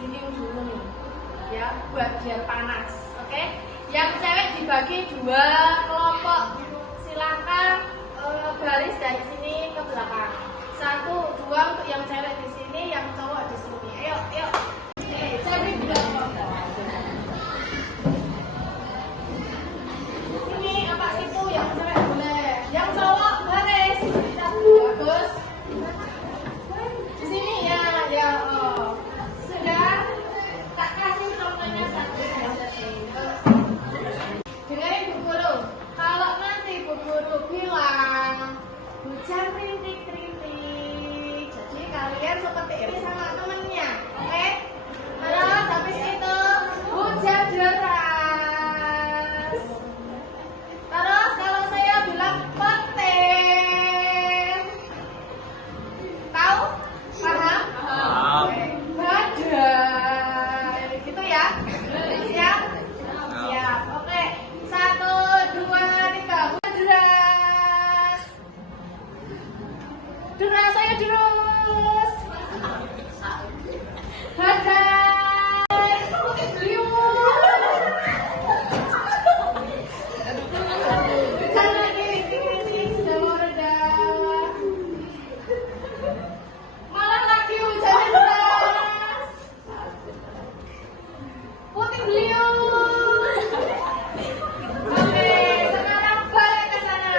sini dulu nih, ya, buat biar panas. Oke, yang cewek dibagi 2 kelompok. Silakan baris dari sini ke belakang. 1, 2 untuk yang cewek di sini, yang cowok di sini. Ayo, ayo. Cewek di belakang. Sini apa situ yang cewek boleh, yang cowok baris. Bagus. Di sini ya, ya. Oh. Sudah. Tak kasih contohnya 1 dengerin Bu Guru. Kalau nanti Bu Guru bilang hujan rintik-rintik, jadi kalian seperti ini sama temennya, oke? Terus habis itu hujan deras. Terus kalau saya bilang petir, tahu? Paham? Paham. Badai, gitu ya? Siap? Siap. Oke. 1, 2, 3. Hujan deras. Deras, saya terus. Badai. Jangan kiri-kiri, sudah mau reda. Malah lagi hujan deras. Putih beliau. Oke, sekarang balik ke sana.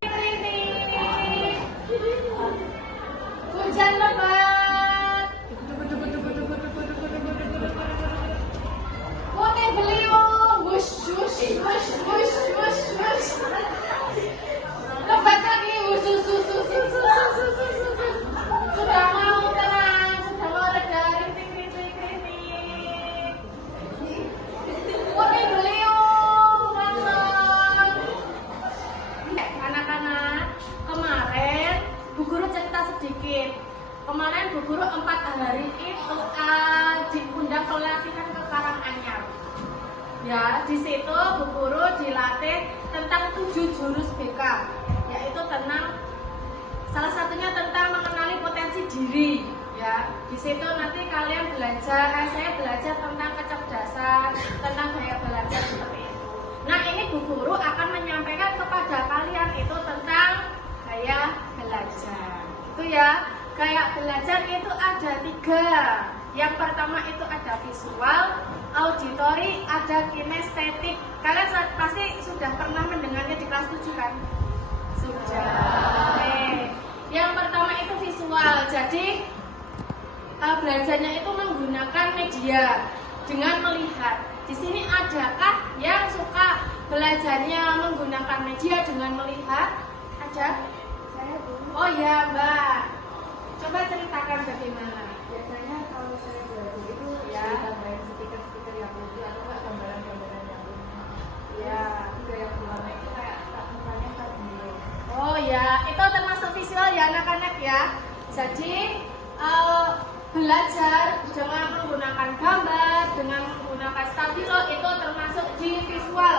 Rintik. Hujan lebat. Putih beliau. Wush, wush, wush, wush, wush, wush. Lebat lagi. Wush, wush, wush, wush, wush, wush, wush, wush. Sudah mau tenang, sudah mau reda. Rintik, rintik, rintik. Putih beliau. Anak-anak, kemarin Bu Guru cerita sedikit. Kemarin Bu Guru 4 hari itu diundang pelatihan ke Karanganyar. Ya, di situ Bu Guru dilatih tentang 7 jurus BK, yaitu tentang salah satunya tentang mengenali potensi diri. Ya, di situ nanti kalian belajar, saya belajar tentang kecerdasan, tentang gaya belajar seperti itu. Nah, ini Bu Guru akan menyampaikan kepada kalian itu tentang gaya belajar. Itu ya, gaya belajar itu ada 3. Yang pertama itu ada visual, auditory, ada kinestetik. Kalian pasti sudah pernah mendengarnya di kelas 7 kan? Sudah. Oke. Yang pertama itu visual. Jadi belajarnya itu menggunakan media dengan melihat. Di sini adakah yang suka belajarnya menggunakan media dengan melihat? Ada? Oh ya, Mbak. Coba ceritakan bagaimana. Biasanya kalau saya belajar itu Ya. ditambahin stiker-stiker yang lucu atau enggak gambaran-gambaran yang lucu. Ya. Juga yang warna itu kayak mukanya stabilo. Oh ya, itu termasuk visual ya anak-anak ya. Jadi belajar dengan menggunakan gambar, dengan menggunakan stabilo itu termasuk di visual.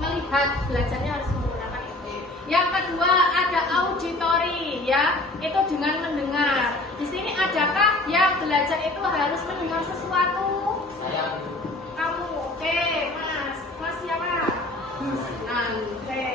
Melihat, belajarnya harus menggunakan itu. Yang kedua ada auditory ya, itu dengan mendengar. Di sini adakah yang belajar itu harus mendengar sesuatu? Saya. Kamu, oke, Mas. Mas siapa? Nah, oke.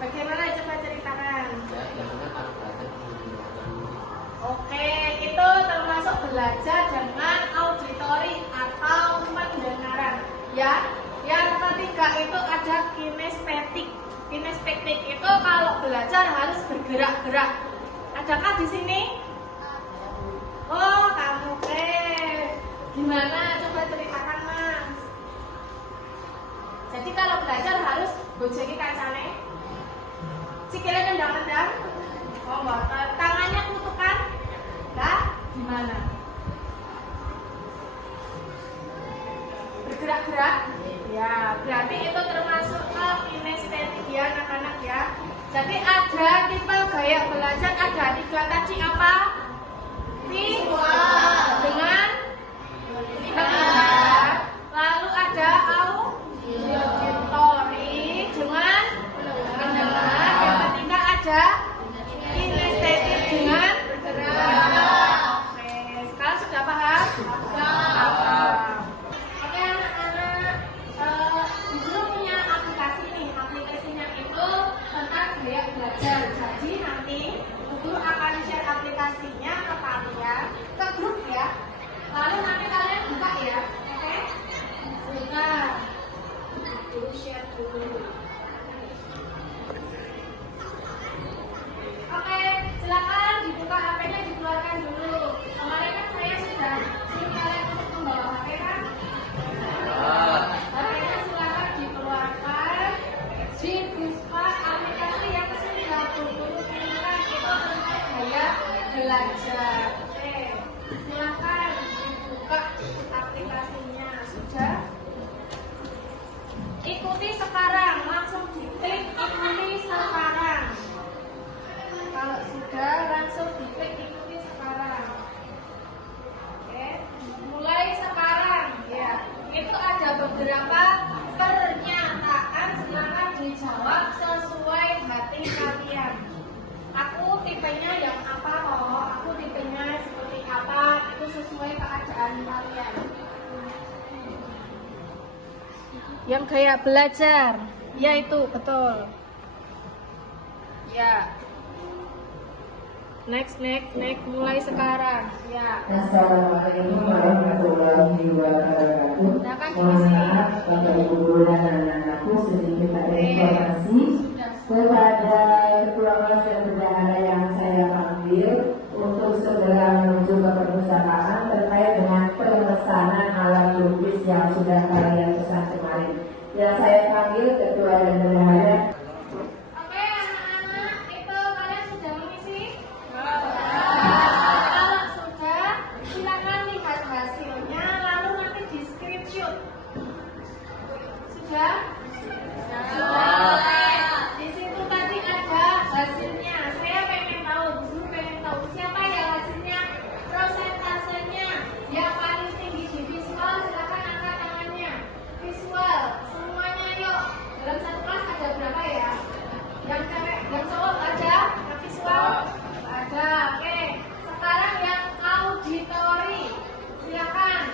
Bagaimana coba ceritakan? Ya, yang benar harus belajar menggunakan musik. Oke, itu termasuk belajar dengan auditory atau pendengaran. Ya, yang ketiga itu ada kinestetik. Kinestetik itu kalau belajar harus bergerak-gerak. Adakah di sini? Oh, kamu oke. Gimana? Coba ceritakan, Mas. Jadi kalau belajar harus bojoki kancane. Sikile nendang-nendang. Oh, enggak. Tangannya kutukan. Enggak? Gimana? Bergerak-gerak? Ya, berarti itu termasuk ke kinestetik ya anak-anak ya. Jadi ada tipe gaya belajar, ada 3 tadi apa? Visual dengan lihat. Lalu ada auditory dengan mendengar. Yang ketiga ada kinestetik dengan bergerak. Oke, sekarang sudah paham? belajar. Jadi nanti Bu Guru akan share aplikasinya ke kalian, ke grup ya. Lalu nanti kalian buka ya, oke? Buka. Bu Guru share dulu. Oke, silakan dibuka HP-nya, dikeluarkan dulu. Kemarin kan saya sudah suruh kalian untuk membawa HP kan? HP-nya silakan dikeluarkan, dibuka aplikasi yang sudah Bu Guru pilihkan itu terkait gaya belajar. Oke, silakan dibuka aplikasinya. Sudah? Ikuti sekarang, langsung diklik ikuti sekarang. Kalau sudah langsung diklik ikuti sekarang. Oke, mulai sekarang ya. Itu ada beberapa pernyataan, silakan dijawab sesuai hati kalian. Aku tipenya yang apa kok? Aku tipenya seperti apa? Itu sesuai keadaan kalian. Yang kayak belajar, ya itu betul. Ya. Next, mulai sekarang. Ya. Assalamualaikum warahmatullahi wabarakatuh. Mohon maaf Bapak Ibu Guru dan anak-anakku, sedikit ada informasi kepada ketua kelas yang sudah ada yang saya panggil untuk segera menuju ke perpustakaan terkait dengan pemesanan alat lukis yang sudah kalian pesan kemarin. Yang saya panggil ketua dan bendahara. Oke anak-anak, itu kalian sudah mengisi? Kalau sudah, silakan lihat hasilnya, lalu nanti di screenshot. Sudah? Di situ tadi ada hasilnya. Saya pengen tahu, guru pengen tahu siapa yang hasilnya, prosentasenya yang paling tinggi di visual. Silakan angkat tangannya. Visual, semuanya yuk. Dalam satu kelas ada berapa ya? Yang cewek, yang cowok ada? Yang visual? Ada. Oke. Sekarang yang auditori, silakan.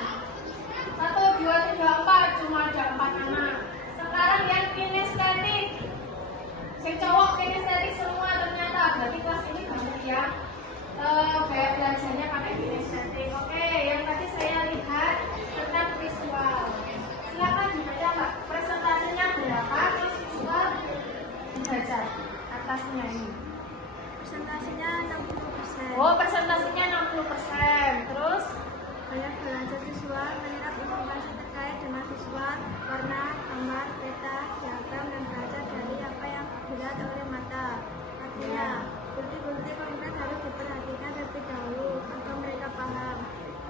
1, 2, 3, 4, cuma ada 4 anak. Sekarang yang kinestetik, si cowok kinestetik semua ternyata. Berarti kelas ini banyak ya. Kayak belajarnya pakai kinestetik. Oke, yang tadi saya lihat tentang visual. Silakan dibaca Mbak. Presentasinya berapa? Terus visual dibaca atasnya ini. Presentasinya 60%. Oh, presentasinya 60%. Terus Banyak belajar visual, menyerap informasi terkait dengan visual, warna, gambar, peta, diagram, dan belajar dari apa yang dilihat oleh mata. Artinya, bukti-bukti konkret harus diperhatikan terlebih dahulu agar mereka paham.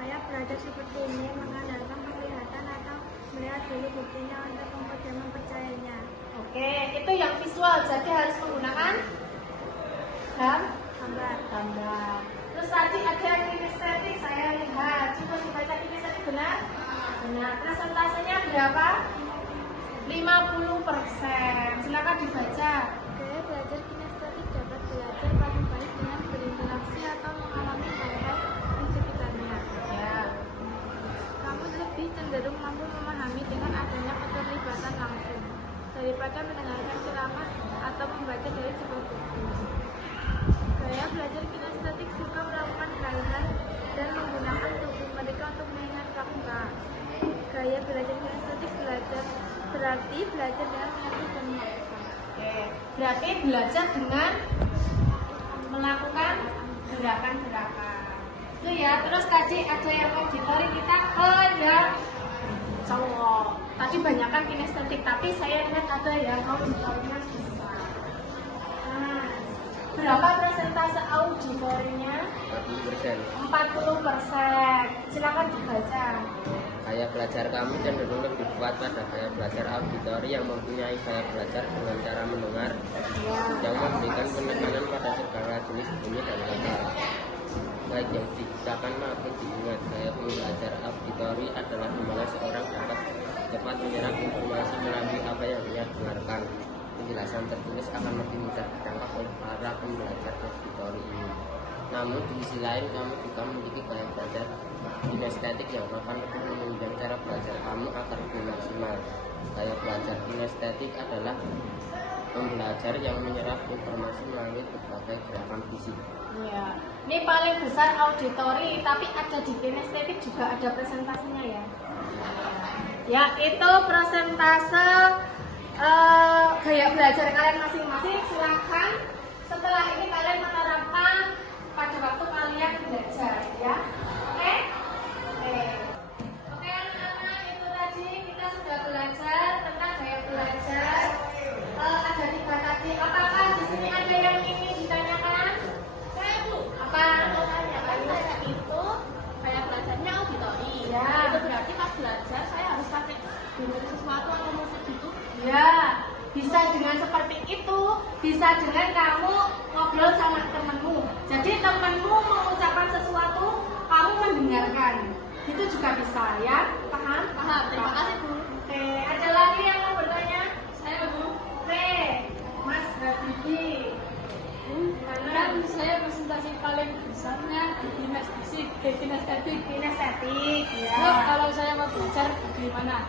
Banyak belajar seperti ini mengandalkan penglihatan atau melihat dulu buktinya untuk kemudian mempercayainya. oke, itu yang visual. Jadi harus menggunakan gambar. Terus tadi ada yang kinestetik, saya lihat. Coba dibaca kinestetik benar? Benar. Presentasenya berapa? 50%. Silakan dibaca. Gaya belajar kinestetik dapat belajar baik-baik dengan berinteraksi atau mengalami hal-hal di sekitarnya. Ya. Kamu lebih cenderung mampu memahami dengan adanya keterlibatan langsung daripada mendengarkan ceramah atau membaca dari sebuah buku. Gaya belajar kinestetik suka melakukan hal-hal dan menggunakan tubuh mereka untuk mengingat fakta. Gaya belajar kinestetik berarti belajar dengan mengerti dan melakukan. Oke. Berarti belajar dengan melakukan gerakan-gerakan. Itu ya. Terus tadi ada yang auditori kita yang cowok. Tadi banyak kan kinestetik, tapi saya lihat ada yang auditorinya bisa. Nah, berapa persentase auditorinya? 40%. 40%. Silakan dibaca. Gaya belajar kami cenderung lebih kuat pada gaya belajar auditori yang mempunyai gaya belajar dengan cara mendengar yang memberikan penekanan pada segala jenis bunyi dan kata, baik yang diciptakan maupun diingat. Gaya belajar auditori adalah di mana seorang dapat cepat menyerap informasi melalui apa yang ia dengarkan. Penjelasan tertulis akan lebih mudah ditangkap oleh para pembelajar auditori ini. Namun di sisi lain kamu juga memiliki gaya belajar kinestetik yang akan lebih menunjang cara belajar kamu agar lebih maksimal. Gaya belajar kinestetik adalah pembelajar yang menyerap informasi melalui berbagai gerakan fisik. Ya, ini paling besar auditori, tapi ada di kinestetik juga ada presentasinya ya. Ya, itu presentase gaya belajar kalian masing-masing. Silahkan setelah ini kalian menerapkan pada waktu kalian belajar ya. Oke? Oke anak-anak, itu tadi kita sudah belajar tentang gaya belajar. Ada 3 tadi. Apakah di sini ada yang ingin ditanyakan? Saya Bu. Apa? Saya itu kayak belajarnya auditori. Ya. Itu berarti pas belajar saya harus pakai dengerin sesuatu atau musik gitu. Ya, bisa dengan seperti itu, bisa dengan kamu ngobrol sama temenmu. Jadi temenmu mengucapkan sesuatu, kamu mendengarkan. Itu juga bisa ya, paham? Paham, terima kasih Bu. Oke, ada lagi yang mau bertanya? Saya Bu. Oke, Mas Habibie. Kan saya presentasi paling besarnya di kinestetik. Kinestetik, ya. Terus kalau saya mau belajar bagaimana?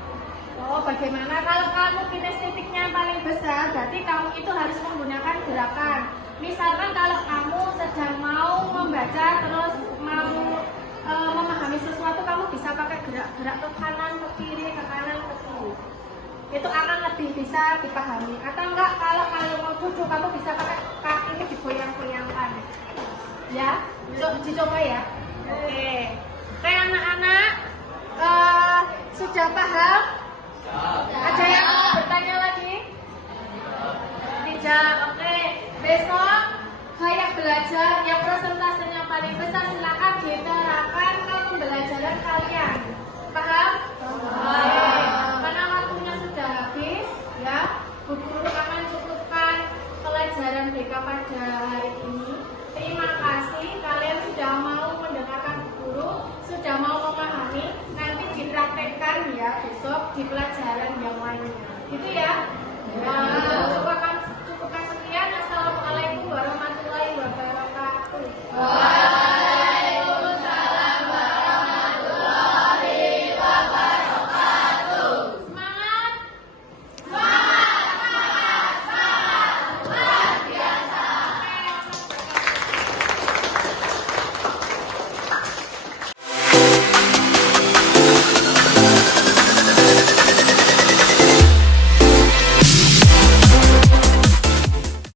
Oh, bagaimana kalau kamu kinestetiknya paling besar, berarti kamu itu harus menggunakan gerakan. Misalkan kalau kamu sedang mau membaca terus mau memahami sesuatu, kamu bisa pakai gerak-gerak ke kanan, ke kiri, ke kanan, ke kiri. Itu akan lebih bisa dipahami. Atau enggak, kalau mau duduk, kamu bisa pakai kaki ini digoyang-goyangkan. Ya, dicoba ya. Oke, anak-anak, sudah paham? Ada yang mau bertanya lagi? Tidak. Oke, besok kayak belajar yang presentasenya paling besar silakan diterapkan ke pembelajaran kalian. Paham? Karena waktunya sudah habis, ya. Bu Guru akan cukupkan pelajaran BK pada hari ini. Terima kasih kalian sudah mau mendengarkan Bu Guru, sudah mau memahami. Nanti dipraktekkan ya besok di pelajaran yang lainnya. Gitu ya. Ya.